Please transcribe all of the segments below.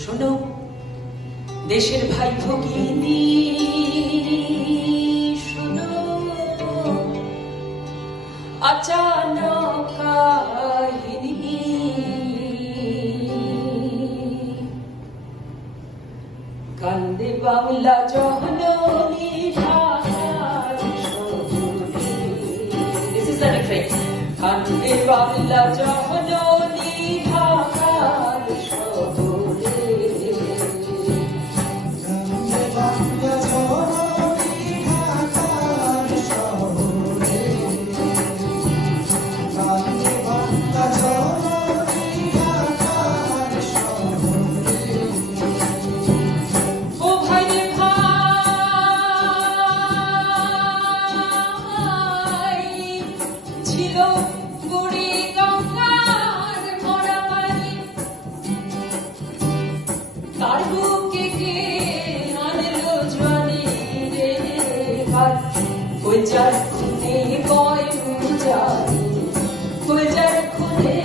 শোনো দেশের ভাই ভগিনী, শোনো अचानक काहिनी। कांदे बांगला जहननी ढाकाর শহরে। This is the refrain. कांदे बांगला जहननी ढाकाর শহরে। कांदे बांगला जहननी ढाकाর শহরে। कांदे बांगला जहननी ঢাকার শহরে। ও ভাই রে ভাই, ছিল বুড়ি গঙ্গার মরা বাড়ি, তার বুকে কে আনলো জোয়ানি রে ভাই। ওই যার খুনে বয়ু জানি, ওই যার খুনে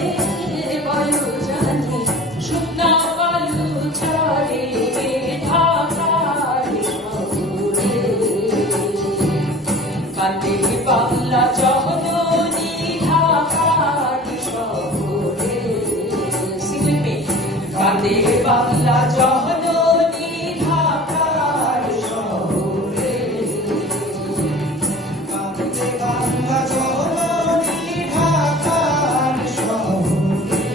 বয়ু জানি, শুকনা বালু ছাড়ে ঢাকার শহরে। কাঁদে বাংলা জহননী ঢাকার শহরে। Sing with me. কাঁদে বাংলা জহননী ঢাকার শহরে। कांदे बांगला जहननी ঢাকার শহরে।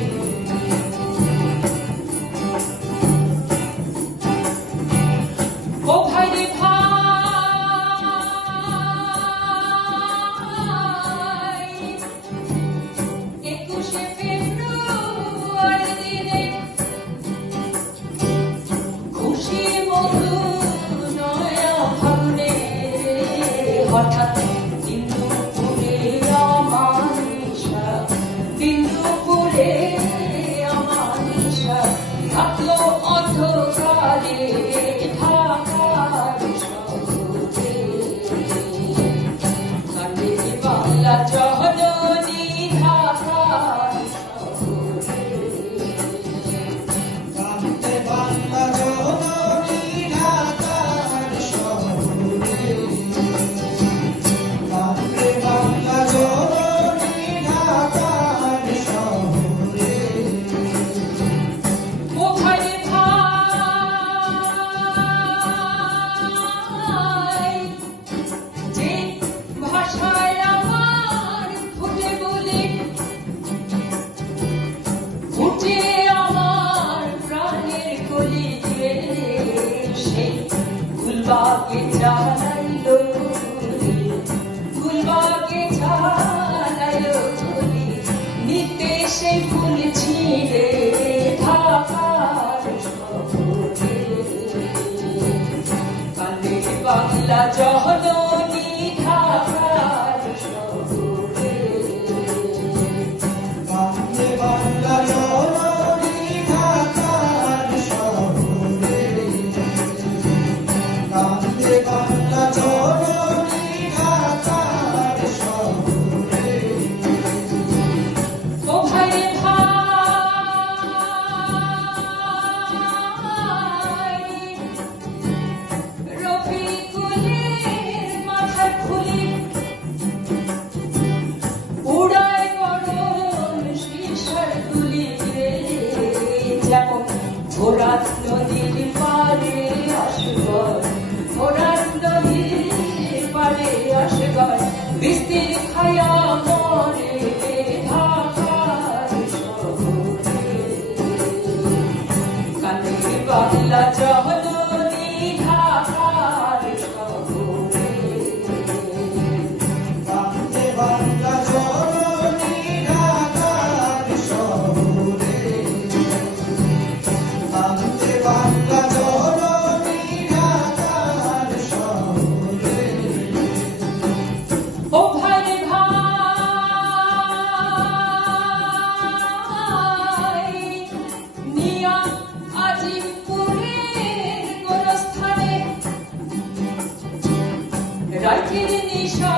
ও ভাই রে ভাই, 21শে ফেব্রুয়ারি দিনে খুশি মধু নয়া ভাবনে হঠাৎ বিন্দুপুরে আমার নিশা, বিন্দুপুরে আমার নিশা থাকলো অন্ধকারে ঢাকার শহরে। কাঁদে বাংলা জহননী ঢাকার শহরে। कांदे बांगला जहननी ঢাকার শহরে। कांदे बांगला जहननी ঢাকার শহরে। ও ভাই রে ভাই, যে ভাষায় আমার ফুটে বলে, ফুটে আমার প্রাণের কলি রে, সেই গুলবাগে জ্বালাইলো গুলি, গুলবাগে জ্বালাইলো গুলি, নিতে সেই ফুল ছিঁড়ে ঢাকার শহরে। কাঁদে বাংলা জহননী ঢাকার শহরে। कांदे बांगला जहननी ঢাকার শহরে। कांदे बांगला जहननी ঢাকার শহরে। ও ভাই রে ভাই, রফিকুলের মাথার খুলি, উড়ায় গরম সীসার তুলি রে, যেমন ভোরাত নদীর পারে আসবার, ভোরাত নদীর পারে আসবার, বিস্তির খায়া মরে ঢাকার শহরে। কাঁদে বাংলা জহননী ঢাকার শহরে। कांदे बांगला जहननी ঢাকার শহরে। कांदे बांगला जहननी ঢাকার শহরে। ও ভাই রে ভাই, নিয়া আজিমপুরের কোন স্থানে রাতের নিশা